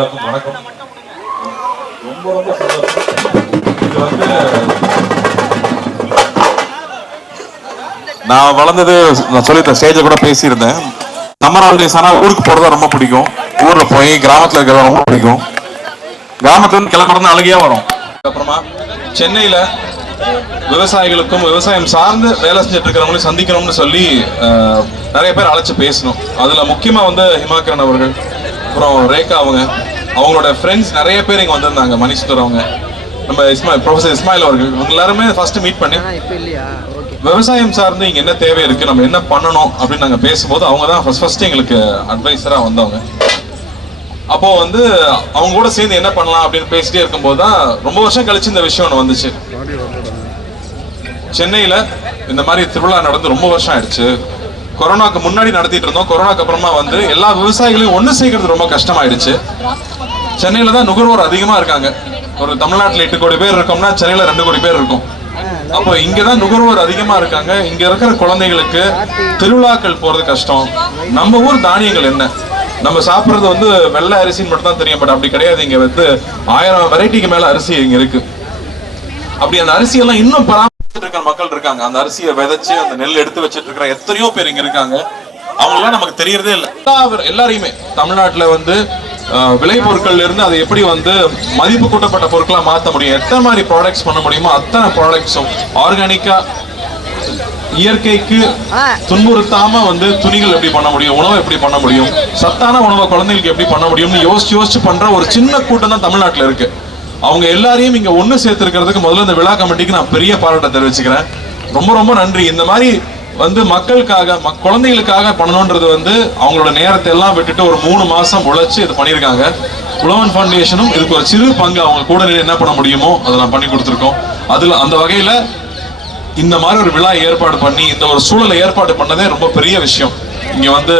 எல்லாருக்கும் வணக்கம். ரொம்ப ரொம்ப சந்தோஷம். இது வந்து நான் வளர்ந்தது, நான் சொல்லியிருந்தேன், ஸ்டேஜில் கூட பேசியிருந்தேன். சம்மர் ஹாலிடேஸ் ஆனால் ஊருக்கு போகிறதா ரொம்ப பிடிக்கும். ஊரில் போய் கிராமத்தில் இருக்கிறதா ரொம்ப பிடிக்கும். கிராமத்துலேருந்து கிளம்புறது அழகியாக வரும். அப்புறமா சென்னையில் விவசாயிகளுக்கும் விவசாயம் சார்ந்து வேலை செஞ்சுட்டு இருக்கிறவங்களையும் சந்திக்கணும்னு சொல்லி நிறைய பேர் அழைச்சி பேசணும். அதில் முக்கியமாக வந்து ஹிமாக்கரன் அவர்கள், அப்புறம் ரேகா அவங்களோட ஃப்ரெண்ட்ஸ் நிறைய பேர் இங்கே வந்திருந்தாங்க. மணிசுந்தர் அவங்க, நம்ம ப்ரொஃபசர் இஸ்மாயில் அவர்கள், இவங்க எல்லாருமே ஃபர்ஸ்ட் மீட் பண்ணி விவசாயம் சார்ந்து இங்கே என்ன தேவை இருக்குது, நம்ம என்ன பண்ணணும் அப்படின்னு நாங்கள் பேசும்போது அவங்க தான் ஃபர்ஸ்ட் எங்களுக்கு அட்வைஸராக வந்தவங்க. அப்போது வந்து அவங்க கூட சேர்ந்து என்ன பண்ணலாம் அப்படின்னு பேசிட்டே இருக்கும்போது தான் ரொம்ப வருஷம் கழிச்சு இந்த விஷயம் ஒன்று வந்துச்சு. சென்னையில் இந்த மாதிரி திருவிழா நடந்து ரொம்ப வருஷம் ஆயிடுச்சு. கொரோனாக்கு முன்னாடி நடத்திட்டு இருந்தோம். கொரோனாக்கு அப்புறமா வந்து எல்லா விவசாயிகளையும் ஒன்று சேர்க்கறது ரொம்ப கஷ்டமாயிடுச்சு. சென்னையில் தான் நுகர்வோர் அதிகமாக இருக்காங்க. ஒரு தமிழ்நாட்டில் 8 கோடி பேர் இருக்கோம்னா சென்னையில் 2 கோடி பேர் இருக்கும். அப்போ இங்கே தான் நுகர்வோர் அதிகமாக இருக்காங்க. இங்கே இருக்கிற குழந்தைகளுக்கு திருவிழாக்கள் போகிறது கஷ்டம். நம்ம ஊர் தானியங்கள் என்ன, நம்ம சாப்பிட்றது வந்து வெள்ளை அரிசின்னு மட்டும் தான் தெரியும். பட் அப்படி கிடையாது. இங்கே வந்து 1000 வெரைட்டிக்கு மேலே அரிசி இங்கே இருக்கு. அப்படி அந்த அரிசியெல்லாம் இன்னும் பராமரிச்சுட்டு இருக்கிற மக்கள் இருக்காங்க. அந்த அரிசியை விதைச்சு அந்த நெல் எடுத்து வச்சுட்டு இருக்கிற எத்தனையோ பேர் இங்கே இருக்காங்க. அவங்களாம் நமக்கு தெரியறதே இல்லை. எல்லாரையுமே தமிழ்நாட்டில் வந்து விளைபொருட்கள்ல இருந்து அதை எப்படி வந்து மதிப்பு கூட்டப்பட்ட பொருட்களா மாற்ற முடியும், எத்தனை மாதிரி ப்ராடக்ட்ஸ் பண்ண முடியுமோ அத்தனை ப்ராடக்ட்ஸும் ஆர்கானிக்கா, இயற்கைக்கு துன்புறுத்தாம வந்து துணிகள் எப்படி பண்ண முடியும், உணவை எப்படி பண்ண முடியும், சத்தான உணவை குழந்தைகளுக்கு எப்படி பண்ண முடியும்னு யோசிச்சு பண்ற ஒரு சின்ன கூட்டம் தான் தமிழ்நாட்டில் இருக்கு. அவங்க எல்லாரையும் இங்க ஒண்ணு சேர்த்திருக்கிறதுக்கு முதல்ல இந்த விழா கமிட்டிக்கு நான் பெரிய பாராட்ட தெரிவிச்சுக்கிறேன். ரொம்ப ரொம்ப நன்றி. இந்த மாதிரி வந்து மக்களுக்காக குழந்தைகளுக்காக பண்ணணுன்றது வந்து அவங்களோட நேரத்தை எல்லாம் விட்டுட்டு ஒரு 3 மாசம் உழைச்சு இது பண்ணியிருக்காங்க. உழவன் ஃபவுண்டேஷனும் இதுக்கு ஒரு சிறு பங்கு அவங்க கூட என்ன பண்ண முடியுமோ அதை நான் பண்ணி கொடுத்துருக்கோம். அதுல அந்த வகையில இந்த மாதிரி ஒரு விழா ஏற்பாடு பண்ணி இந்த ஒரு சூழலை ஏற்பாடு பண்ணதே ரொம்ப பெரிய விஷயம். இங்க வந்து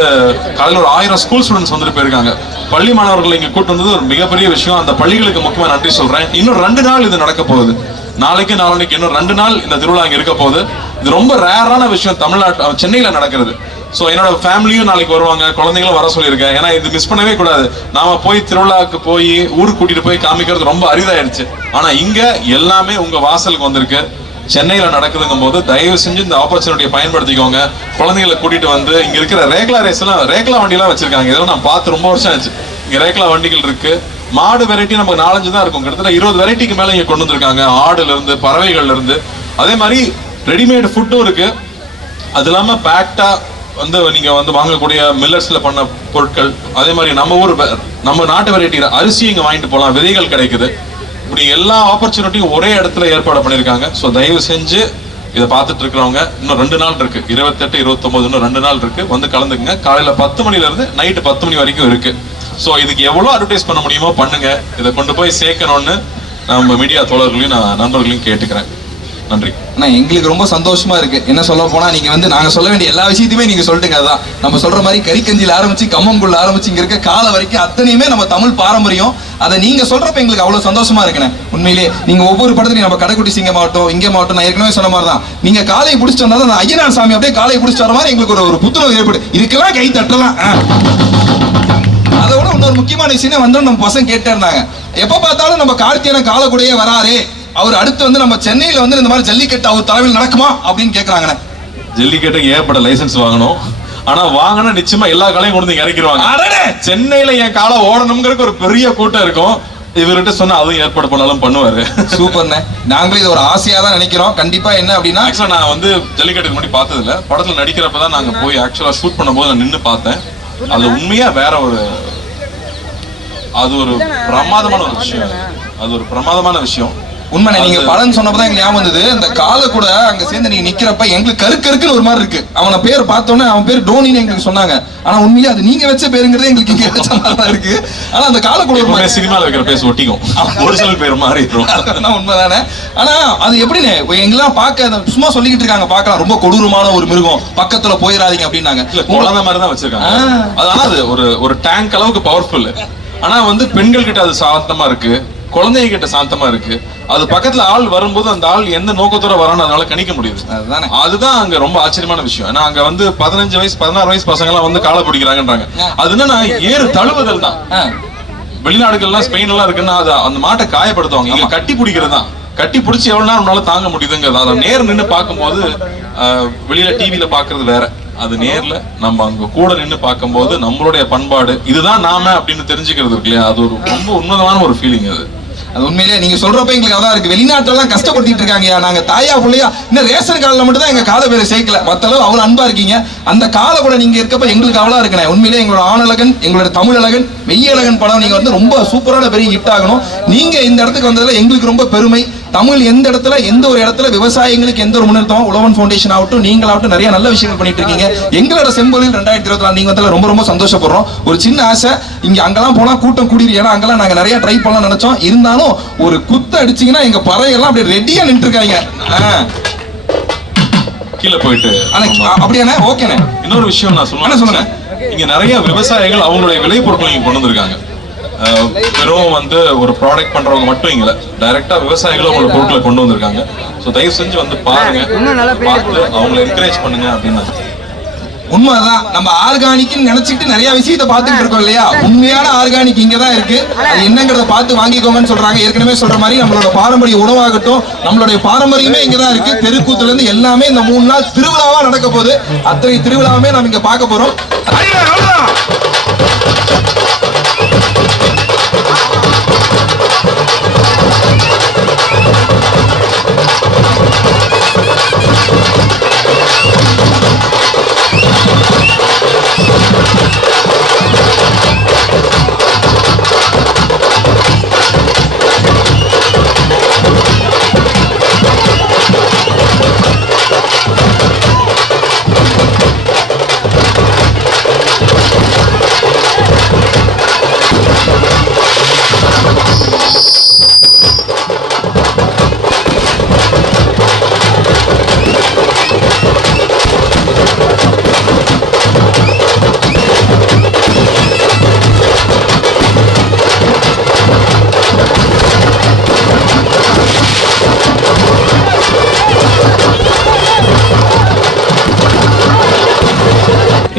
காலையில் ஒரு 1000 ஸ்கூல் ஸ்டூடெண்ட்ஸ் வந்துட்டு போயிருக்காங்க. பள்ளி மாணவர்களை இங்க கூட்டு வந்தது ஒரு மிகப்பெரிய விஷயம். அந்த பள்ளிகளுக்கு முக்கியமா நன்றி சொல்றேன். இன்னும் 2 நாள் இது நடக்க போகுது. நாளைக்கு நாளைக்கு இன்னும் 2 நாள் இந்த திருவிழா இங்க இருக்க போகுது. இது ரொம்ப ரேரான விஷயம் தமிழ்நாட்டு சென்னையில நடக்கிறது. ஸோ என்னோட ஃபேமிலியும் நாளைக்கு வருவாங்க, குழந்தைங்களும் வர சொல்லியிருக்கேன். ஏன்னா இது மிஸ் பண்ணவே கூடாது. நாம போய் திருவிழாவுக்கு போய் ஊருக்கு கூட்டிட்டு போய் காமிக்கிறது ரொம்ப அரிதாயிடுச்சு. ஆனா இங்க எல்லாமே உங்க வாசலுக்கு வந்திருக்கு. சென்னையில நடக்குதுங்கும் போது தயவு செஞ்சு இந்த ஆப்பர்ச்சுனிட்டியை பயன்படுத்திக்கோங்க. குழந்தைகளை கூட்டிட்டு வந்து இங்க இருக்கிற ரேக்லா ரேஸ் எல்லாம், ரேக்லா வண்டி எல்லாம் வச்சிருக்காங்க. இதெல்லாம் நான் பார்த்து ரொம்ப வருஷம் ஆச்சு. இங்க ரேக்லா வண்டிகள் இருக்கு. மாடு வெரைட்டி நமக்கு 4-5 தான் இருக்கும். கிட்டத்தட்ட 20 வெரைட்டிக்கு மேல இங்க கொண்டு வந்திருக்காங்க. ஆடுல இருந்து, பறவைகள்ல இருந்து. அதே மாதிரி ரெடிமேட் ஃபுட்டும் இருக்கு. அது இல்லாம பேக்டா வந்து நீங்க வந்து வாங்கக்கூடிய மில்லட்ஸ்ல பண்ண பொருட்கள். அதே மாதிரி நம்ம நாட்டு வெரைட்டி அரிசி இங்க வாங்கிட்டு போகலாம். விதைகள் கிடைக்குது. இப்படி எல்லா ஆப்பர்ச்சுனிட்டியும் ஒரே இடத்துல ஏற்பாடு பண்ணியிருக்காங்க. ஸோ தயவு செஞ்சு இதை பார்த்துட்டு இருக்கிறவங்க இன்னும் 2 நாள் இருக்கு. 28, 29 இன்னும் 2 நாள் இருக்கு. வந்து கலந்துக்குங்க. காலையில 10 மணில இருந்து நைட்டு 10 மணி வரைக்கும் இருக்கு. ஸோ இதுக்கு எவ்வளோ அட்வர்டைஸ் பண்ண முடியுமோ பண்ணுங்க. இதை கொண்டு போய் சேர்க்கணும்னு நம்ம மீடியா தோழர்களையும் நான் நண்பர்களையும் கேட்டுக்கிறேன். நன்றி. ஆனா எங்களுக்கு ரொம்ப சந்தோஷமா இருக்கு. என்ன சொல்ல போனா நீங்க வந்து நாங்க சொல்ல வேண்டிய எல்லா விஷயத்தையுமே நீங்க சொல்லிட்டுங்க. அதான் நம்ம சொல்ற மாதிரி கறிக்கஞ்சியில் ஆரம்பிச்சு கம்மங்குள்ள ஆரம்பிச்சு இங்க இருக்க கால வரைக்கும் அத்தனையுமே நம்ம தமிழ் பாரம்பரியம். அதை நீங்க சொல்றப்ப எங்களுக்கு அவ்வளவு சந்தோஷமா இருக்குண்ணே. உண்மையிலேயே நீங்க ஒவ்வொரு படத்துலையும் நம்ம கடைக்குட்டி சிங்கம் ஆகட்டும், இங்கே மாவட்டம், நான் ஏற்கனவே சொன்ன மாதிரி தான் நீங்க காலையை பிடிச்சிட்டு வந்தா அந்த ஐயனார் சாமி அப்படியே காலையை பிடிச்சிட்டு வர மாதிரி எங்களுக்கு ஒரு புத்துணர்வு ஏற்படு. இதுக்கெல்லாம் கை தட்டலாம். அதை விட இன்னொரு முக்கியமான விஷயம் வந்து நம்ம பசங்க கேட்டே இருந்தாங்க, எப்ப பார்த்தாலும் நம்ம கார்த்தியான காலக்கூடையே வராரே, அவர் அடுத்து வந்து நம்ம சென்னையில வந்து இந்த மாதிரி ஜல்லிக்கட்டு அவர் தலைமையில் நடக்குமா அப்படின்னு கேட்கறாங்க. ஜல்லிக்கட்டுக்கு ஏற்பட லைசன்ஸ் வாங்கணும். ஆனா வாங்கினா நிச்சயமா எல்லா காலையும் கொண்டு வந்து இறக்கிடுவாங்க. சென்னையில என் காலை ஓடணுங்கிறதுக்கு ஒரு பெரிய கூட்டம் இருக்கும். இவர்கிட்ட சொன்னா அதுவும் ஏற்பாடு பண்ணாலும் பண்ணுவாரு. சூப்பர்ண்ணே. நாங்களும் இது ஒரு ஆசையா தான் நினைக்கிறோம். கண்டிப்பா என்ன அப்படின்னா, ஆக்சுவலா நான் வந்து ஜல்லிக்கட்டுக்கு முன்னாடி பார்த்தது இல்ல. படத்துல நடிக்கிறப்பதான் நாங்க போய் ஆக்சுவலா ஷூட் பண்ணும்போது நான் நின்று பார்த்தேன். அது உண்மையா வேற அது ஒரு பிரமாதமான ஒரு விஷயம். அது ஒரு பிரமாதமான விஷயம். உண்மை. நீங்க பலன் சொன்னப்பதான் எங்களுக்கு ஞாபகம் வந்தது. இந்த காலை கூட அங்க சேர்ந்து நீங்க நிக்கிறப்ப எங்களுக்கு கருக்குன்னு ஒரு மாதிரி இருக்கு. அவன பேர் பார்த்தோன்னே அவன் பேர் டோனின்னு எங்களுக்கு சொன்னாங்க. ஆனா உண்மையிலே அது நீங்க வச்ச பேருங்கிறதே எங்களுக்கு இங்க வச்ச மாதிரி தான் இருக்கு. ஆனா அந்த காலை கூட ஒரு மாதிரி சினிமால வைக்கிற பேர் ஒட்டிக்கும். ஒரிஜினல் பேர் மாதிரி இருக்கும். உண்மைதானே. ஆனா அது எப்படின்னு எங்கெல்லாம் பார்க்க சும்மா சொல்லிக்கிட்டு இருக்காங்க, பார்க்கலாம் ரொம்ப கொடூரமான ஒரு மிருகம், பக்கத்துல போயிடாதீங்க அப்படின்னாங்க. குழந்தை மாதிரி தான் வச்சிருக்காங்க. அதனால அது ஒரு டேங்க் அளவுக்கு பவர்ஃபுல். ஆனா வந்து பெண்கள் கிட்ட அது சாந்தமா இருக்கு, குழந்தைங்க கிட்ட சாந்தமா இருக்கு. அது பக்கத்துல ஆள் வரும்போது அந்த ஆள் எந்த நோக்கத்தோட வரான்னு அதனால கணிக்க முடியுது. அதுதான் அங்க ரொம்ப ஆச்சரியமான விஷயம். ஏன்னா அங்க வந்து 15 வயசு 16 வயசு பசங்க எல்லாம் வந்து காலை பிடிக்கிறாங்கன்றாங்க. அது என்னன்னா ஏறு தழுவுதல் தான். வெளிநாடுகள்லாம் ஸ்பெயின்லாம் இருக்குன்னா அது அந்த மாட்டை காயப்படுத்துவாங்க. இங்க கட்டி பிடிக்கிறது தான். கட்டி பிடிச்சி எவ்வளவு நேரம் உன்னால தாங்க முடியுதுங்கிறது. அதை நேர் நின்று பார்க்கும்போது வெளியில டிவியில பாக்குறது வேற, அது நேர்ல நம்ம அங்க கூட நின்று பார்க்கும்போது நம்மளுடைய பண்பாடு இதுதான் நாம அப்படின்னு தெரிஞ்சுக்கிறது இருக்கு இல்லையா, அது ஒரு ரொம்ப உன்னதமான ஒரு ஃபீலிங் அது. அது உண்மையிலே நீங்க சொல்றப்ப எங்களுக்கு அதான் இருக்கு. வெளிநாட்டுலாம் கஷ்டப்பட்டு இருக்காங்க, நாங்க தாயா பிள்ளையா இன்னும் ரேஷன் கார்டுல மட்டும் தான் எங்க கால பேரை சேர்க்கல, மத்த அளவு அவ்வளவு அன்பா இருக்கீங்க. அந்த கால கூட நீங்க இருக்கப்ப எங்களுக்கு அவ்வளவு இருக்கணும். உண்மையிலே எங்களோட ஆணழகன், எங்களோட தமிழழகன், மெய்யழகன் படம் நீங்க வந்து ரொம்ப சூப்பரான பெரிய ஹிட் ஆகணும். நீங்க இந்த இடத்துக்கு வந்ததுல எங்களுக்கு ரொம்ப பெருமை. தமிழ் எந்த இடத்துல எந்த ஒரு இடத்துல விவசாயிகளுக்கு எந்த ஒரு முன்னேற்றம், உழவன் ஃபவுண்டேஷன் ஆகட்டும் நீங்களாகட்டும் நிறைய நல்ல விஷயங்கள் பண்ணிட்டு இருக்கீங்க. எங்களோட செம்பொழில் 2024 நீங்க வந்தால ரொம்ப ரொம்ப சந்தோஷப்படுறோம். ஒரு சின்ன ஆசை, இங்க அங்கெல்லாம் போனா கூட்டம் கூடிரு, ஏன்னா அங்கெல்லாம் நாங்க நிறைய ட்ரை பண்ணலாம் நினைச்சோம். இருந்தாலும் ஒரு குத்து அடிச்சீங்கன்னா எங்க பறையெல்லாம் அப்படியே ரெடியா நின்று இருக்காங்க. கீழே போயிட்டு அப்படியானே ஓகேண்ணே. இன்னொரு விஷயம் நான் சொல்லுங்க, இங்க நிறைய விவசாயிகள் அவங்களுடைய விளைபொருட்களை இங்க கொண்டு வந்திருக்காங்க. வெறும் வந்து ஒரு ப்ராடக்ட் பண்றவங்க மட்டும் இங்க டைரக்டா விவசாயிகளும் அவங்களோட பொருட்களை கொண்டு வந்திருக்காங்க. ஸோ தயவு செஞ்சு வந்து பாருங்க, பார்த்து அவங்களை என்கரேஜ் பண்ணுங்க அப்படின்னு. உண்மைதான், நம்ம ஆர்கானிக்னு நினைச்சிட்டு நிறைய விஷயத்தை பார்த்துட்டு இருக்கோம் இல்லையா. உண்மையான ஆர்கானிக் இங்க தான் இருக்கு, அது என்னங்கிறத பார்த்து வாங்கிக்கோங்கன்னு சொல்றாங்க. ஏற்கனவே சொல்ற மாதிரி நம்மளோட பாரம்பரிய உணவாகட்டும், நம்மளுடைய பாரம்பரியமே இங்க தான் இருக்கு. தெருக்கூத்துல இருந்து எல்லாமே இந்த 3 நாள் திருவிழாவா நடக்க போகுது. அத்தனை திருவிழாவுமே நம்ம இங்க பார்க்க போறோம்.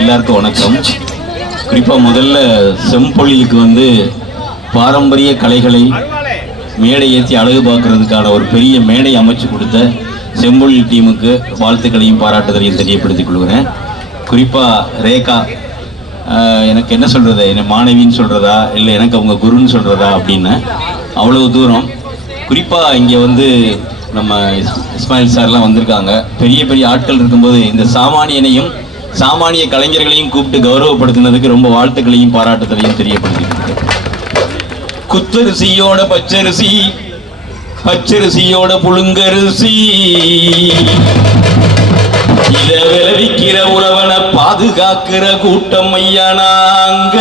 எல்லாருக்கும் வணக்கம். குறிப்பாக முதல்ல செம்பொழிலுக்கு வந்து பாரம்பரிய கலைகளை மேடை ஏற்றி அழகு பார்க்கறதுக்கான ஒரு பெரிய மேடை அமைச்சு கொடுத்த செம்பொழில் டீமுக்கு வாழ்த்துக்களையும் பாராட்டுதலையும் தெரியப்படுத்திக் கொள்கிறேன். குறிப்பாக ரேகா, எனக்கு என்ன சொல்கிறது, என்னை மாணவின்னு சொல்கிறதா இல்லை எனக்கு அவங்க குருன்னு சொல்கிறதா அப்படின்னு அவ்வளவு தூரம். குறிப்பாக இங்கே வந்து நம்ம இஸ்மாயில் சார்லாம் வந்திருக்காங்க. பெரிய பெரிய ஆட்கள் இருக்கும்போது இந்த சாமானியனையும் சாமானிய கலைஞர்களையும் கூப்பிட்டு கௌரவப்படுத்தினதுக்கு ரொம்ப வாழ்த்துக்களையும் பாராட்டுதலையும் தெரியப்படுத்திட்டு, குத்தரிசியோட பச்சரிசி, பச்சரிசியோட புழுங்கரிசி, இத விளைவிக்கிற உழவனை பாதுகாக்கிற கூட்டம் ஐயா நாங்க.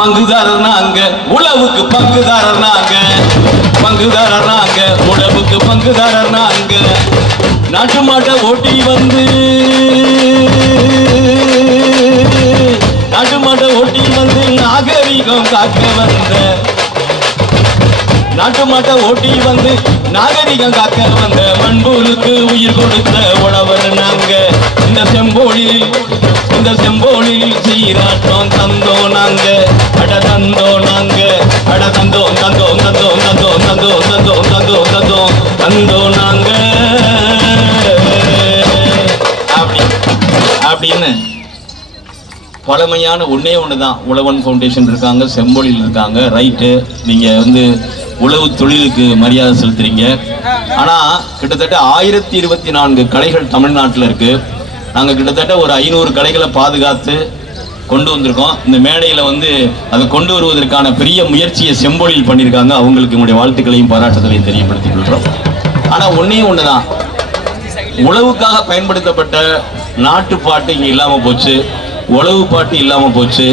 பங்குதாரர் நாங்க, உழவுக்கு பங்குதாரர் நாங்க, பங்குதாரர் நாங்க, உழவுக்கு பங்குதாரர் நாங்க. நாட்டு மாட்டை ஓட்டி வந்து, நாட்டு மாட்டை ஓட்டி வந்து நாகரிகம் காக்க வந்த, நாட்டு மாட்டை ஓட்டி வந்து நாகரிகம் காக்க வந்த மண்புலுக்கு உயிர் கொடுத்த உழவர் நாங்க. இந்த செம்போழில், இந்த செம்போழில் சீராட்டம் தந்தோம் நாங்க, அட தந்தோம் நாங்க, அட தந்தோம் தந்தோம் தந்தோம் தந்தோம் தந்தோம் தந்தோம் தந்தோம் தந்தோம் தந்தோம் நாங்க. அப்படின்னு பழமையான ஒன்னே ஒண்ணுதான். உழவன் ஃபவுண்டேஷன் இருக்காங்க, செம்பொழில் இருக்காங்க. ரைட்டு, நீங்க வந்து உழவு தொழிலுக்கு மரியாதை செலுத்துறீங்க. ஆனா கிட்டத்தட்ட 1024 கலைகள் தமிழ்நாட்டில் இருக்கு. நாங்கள் கிட்டத்தட்ட ஒரு 500 கலைகளை பாதுகாத்து கொண்டு வந்திருக்கோம். இந்த மேடையில் வந்து அதை கொண்டு வருவதற்கான பெரிய முயற்சியை செம்பொழில் பண்ணியிருக்காங்க. அவங்களுக்கு என்னுடைய வாழ்த்துக்களையும் பாராட்டுதலையும் தெரியப்படுத்திக் கொள்கிறோம். ஆனால் ஒன்றே ஒன்று தான், உழவுக்காக பயன்படுத்தப்பட்ட நாட்டுப்பாட்டு இங்கே இல்லாமல் போச்சு, உழவு பாட்டு இல்லாமல் போச்சு,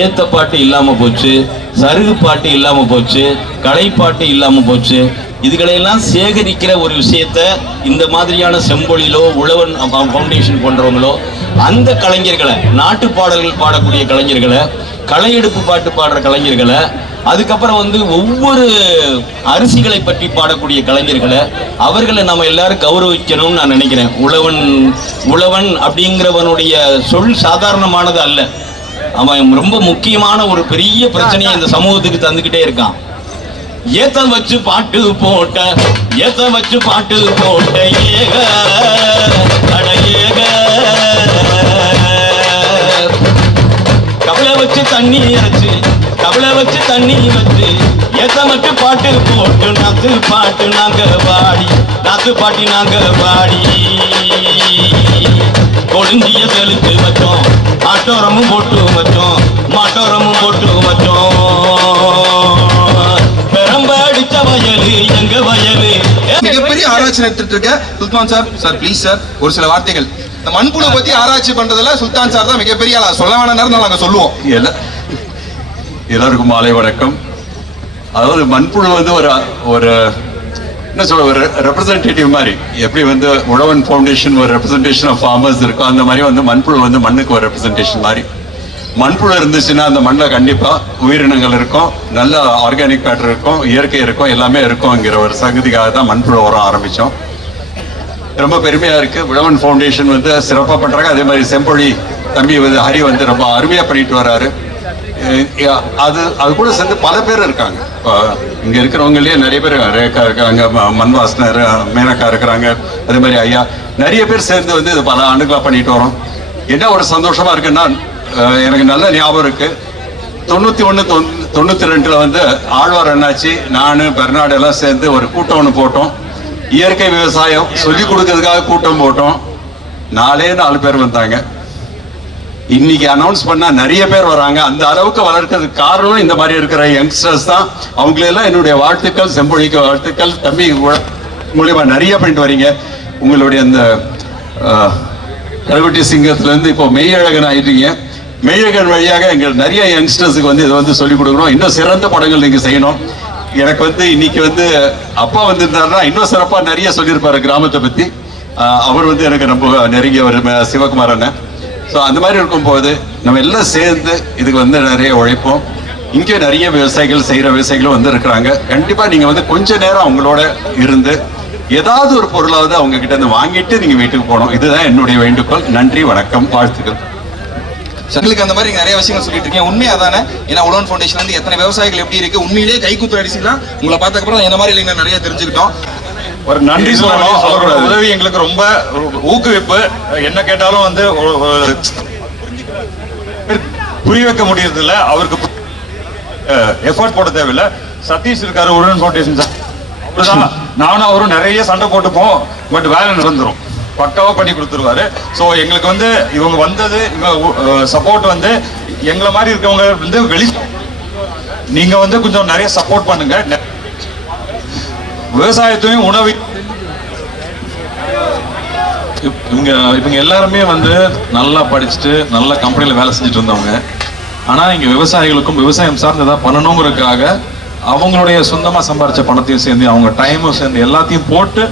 ஏத்த பாட்டு இல்லாமல் போச்சு, சருகு பாட்டு இல்லாமல் போச்சு, கலைப்பாட்டு இல்லாமல் போச்சு. இதுகளையெல்லாம் சேகரிக்கிற ஒரு விஷயத்த இந்த மாதிரியான செம்பொழிலோ உழவன் ஃபவுண்டேஷன் போன்றவங்களோ அந்த கலைஞர்களை, நாட்டு பாடல்கள் பாடக்கூடிய கலைஞர்களை, கலையெடுப்பு பாட்டு பாடுற கலைஞர்களை அதுக்கப்புறம் வந்து ஒவ்வொரு அரிசிகளை பற்றி பாடக்கூடிய கலைஞர்களை அவர்களை நம்ம எல்லாரும் கௌரவிக்கணும்னு நான் நினைக்கிறேன். உழவன் அப்படிங்கிறவனுடைய சொல் சாதாரணமானது அல்ல. அவன் ரொம்ப முக்கியமான ஒரு பெரிய பிரச்சனையை இந்த சமூகத்துக்கு தந்துக்கிட்டே இருக்கான். ஏத்த வச்சு பாட்டு போட்ட ஏக அட ஏக கவலை வச்சு தண்ணி வச்சு ஏத்த வச்சு பாட்டு போட்டு நாத்து பாட்டு நாங்க பாடி கொழுந்திய செலுத்து வச்சோம் மாட்டோரமும் போட்டு வச்சோம் பெரம்ப அடிச்ச வயலு எங்க வயலு. மிகப்பெரிய ஆராய்ச்சி நடத்திட்டு இருக்க சுல்தான் சார் ப்ளீஸ் சார் ஒரு சில வார்த்தைகள். இந்த மண்புழு பத்தி ஆராய்ச்சி பண்றதுல சுல்தான் சார் தான் மிகப்பெரிய ஆளா. சொல்ல வேணாம் நேரம் நாங்க சொல்லுவோம். எல்லாருக்கும் மாலை வணக்கம். அதாவது மண்புழு வந்து ஒரு என்ன சொல்ல ஒரு ரெப்ரசன்டேட்டிவ் மாதிரி, எப்படி வந்து உழவன் ஃபவுண்டேஷன் ஒரு ரெப்ரசன்டேஷன் ஆஃப் ஃபார்மர்ஸ் இருக்கும், அந்த மாதிரி வந்து மண்புழு வந்து மண்ணுக்கு ஒரு ரெப்ரசன்டேஷன் மாதிரி. மண்புழு இருந்துச்சுன்னா அந்த மண்ணில் கண்டிப்பா உயிரினங்கள் இருக்கும், நல்ல ஆர்கானிக் மேட்டர் இருக்கும், இயற்கை இருக்கும், எல்லாமே இருக்கும்ங்கிற ஒரு சங்கதிக்காக தான் மண்புழு உரம் ஆரம்பிச்சோம். ரொம்ப பெருமையா இருக்கு. உழவன் ஃபவுண்டேஷன் வந்து சிறப்பாக பண்றாங்க. அதே மாதிரி செம்பொழி தம்பி வந்து ஹரி வந்து ரொம்ப அருமையா பண்ணிட்டு வர்றாரு. அது கூட சேர்ந்து பல பேர் இருக்காங்க. இங்க இருக்கிறவங்களே நிறைய பேர், ரேகா இருக்காங்க, மண்வாசனர், மேனக்கா இருக்கிறாங்க, அதே மாதிரி ஐயா, நிறைய பேர் சேர்ந்து வந்து இது பல ஆண்டுகளா பண்ணிட்டு வரோம். என்ன ஒரு சந்தோஷமா இருக்குன்னா, எனக்கு நல்ல ஞாபகம் இருக்கு, 91 92 வந்து ஆழ்வார் அண்ணாச்சி, நான் பெர்னாடு எல்லாம் சேர்ந்து ஒரு கூட்டம் ஒன்று போட்டோம். இயற்கை விவசாயம் சொல்லிக் கொடுக்கறதுக்காக கூட்டம் போட்டோம். 4 பேர் வந்தாங்க. இன்னைக்கு அனௌன்ஸ் பண்ணா நிறைய பேர் வராங்க. அந்த அளவுக்கு வளர்க்கறதுக்கு காரணம் இந்த மாதிரி இருக்கிற யங்ஸ்டர்ஸ் தான். அவங்களெல்லாம் என்னுடைய வாழ்த்துக்கள், செம்பொழிக்கு வாழ்த்துக்கள். தம்பி மூலியமா நிறைய பண்ணிட்டு வரீங்க. உங்களுடைய அந்த கருவட்டி சிங்கத்துல இருந்து இப்போ மெய்யழகன் ஆயிட்டீங்க. மெய்யழகன் வழியாக எங்கள் நிறைய யங்ஸ்டர்ஸுக்கு வந்து இதை வந்து சொல்லிக் கொடுக்கணும். இன்னும் சிறந்த படங்கள் நீங்க செய்யணும். எனக்கு வந்து இன்னைக்கு வந்து அப்பா வந்திருந்தாருன்னா இன்னும் சிறப்பா நிறைய சொல்லியிருப்பாரு கிராமத்தை பத்தி. அவர் வந்து எனக்கு ரொம்ப நெருங்கியவர், சிவகுமார் அண்ணன். ஸோ அந்த மாதிரி இருக்கும்போது நம்ம எல்லாம் சேர்ந்து இதுக்கு வந்து நிறைய உழைப்போம். இங்கே நிறைய விவசாயிகள் செய்கிற விவசாயிகளும் வந்து இருக்கிறாங்க. கண்டிப்பாக நீங்கள் வந்து கொஞ்ச நேரம் அவங்களோட இருந்து ஏதாவது ஒரு பொருளாவது அவங்க கிட்ட இருந்து வாங்கிட்டு நீங்கள் வீட்டுக்கு போகணும். இதுதான் என்னுடைய வேண்டுகோள். நன்றி, வணக்கம், வாழ்த்துக்கள். உங்களுக்கு அந்த மாதிரி நிறைய விஷயங்கள் சொல்லிட்டு இருக்கேன். உண்மையா தானே? ஏன்னா உழவன் ஃபவுண்டேஷன் வந்து எத்தனை விவசாயிகள் எப்படி இருக்கு, உண்மையிலேயே கைக்குத்து அடிச்சுலாம் உங்களை பார்த்ததுக்கப்புறம் என்ன மாதிரி இல்லைங்க நிறைய தெரிஞ்சுக்கிட்டோம். ஒரு நன்றி சொல்லணும். அவரோட உதவி எங்களுக்கு ரொம்ப ஊக்குவிப்பு. என்ன கேட்டாலும் வந்து புரிய வைக்க முடியறது இல்ல. அவருக்கு எஃபர்ட் போட தேவையில்லை. சதீஷ் இருக்காரு உழவன் ஃபவுண்டேஷன், அப்படிதான் நானும் அவரும் நிறைய சண்டை போட்டுப்போம். பட் வேலை நடந்துரும், பக்காவா பண்ணி கொடுத்துருவாரு. ஸோ எங்களுக்கு வந்து இவங்க வந்தது, இவங்க சப்போர்ட் வந்து எங்களை மாதிரி இருக்கவங்க வந்து நீங்க வந்து கொஞ்சம் நிறைய சப்போர்ட் பண்ணுங்க. விவசாயத்தையும் உணவு இவங்க எல்லாருமே வந்து நல்லா படிச்சுட்டு நல்ல கம்பெனியில் வேலை செஞ்சுட்டு இருந்தவங்க. ஆனால் இங்கே விவசாயிகளுக்கும் விவசாயம் சார்ந்து ஏதாவது பண்ணணுங்கிறதுக்காக அவங்களுடைய சொந்தமாக சம்பாரிச்ச பணத்தையும் சேர்ந்து அவங்க டைமும் சேர்ந்து எல்லாத்தையும் போட்டு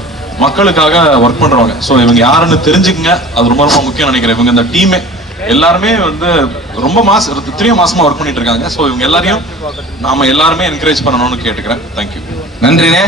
மக்களுக்காக ஒர்க் பண்ணுறவங்க. ஸோ இவங்க யாருன்னு தெரிஞ்சுக்குங்க, அது ரொம்ப ரொம்ப முக்கியம் நினைக்கிறேன். இவங்க இந்த டீமே எல்லாருமே வந்து ரொம்ப 3 மாசமா ஒர்க் பண்ணிட்டு இருக்காங்க. ஸோ இவங்க எல்லாரையும் நாம எல்லாருமே என்கரேஜ் பண்ணணும்னு கேட்டுக்கிறேன். தேங்க்யூ. நன்றிண்ணே.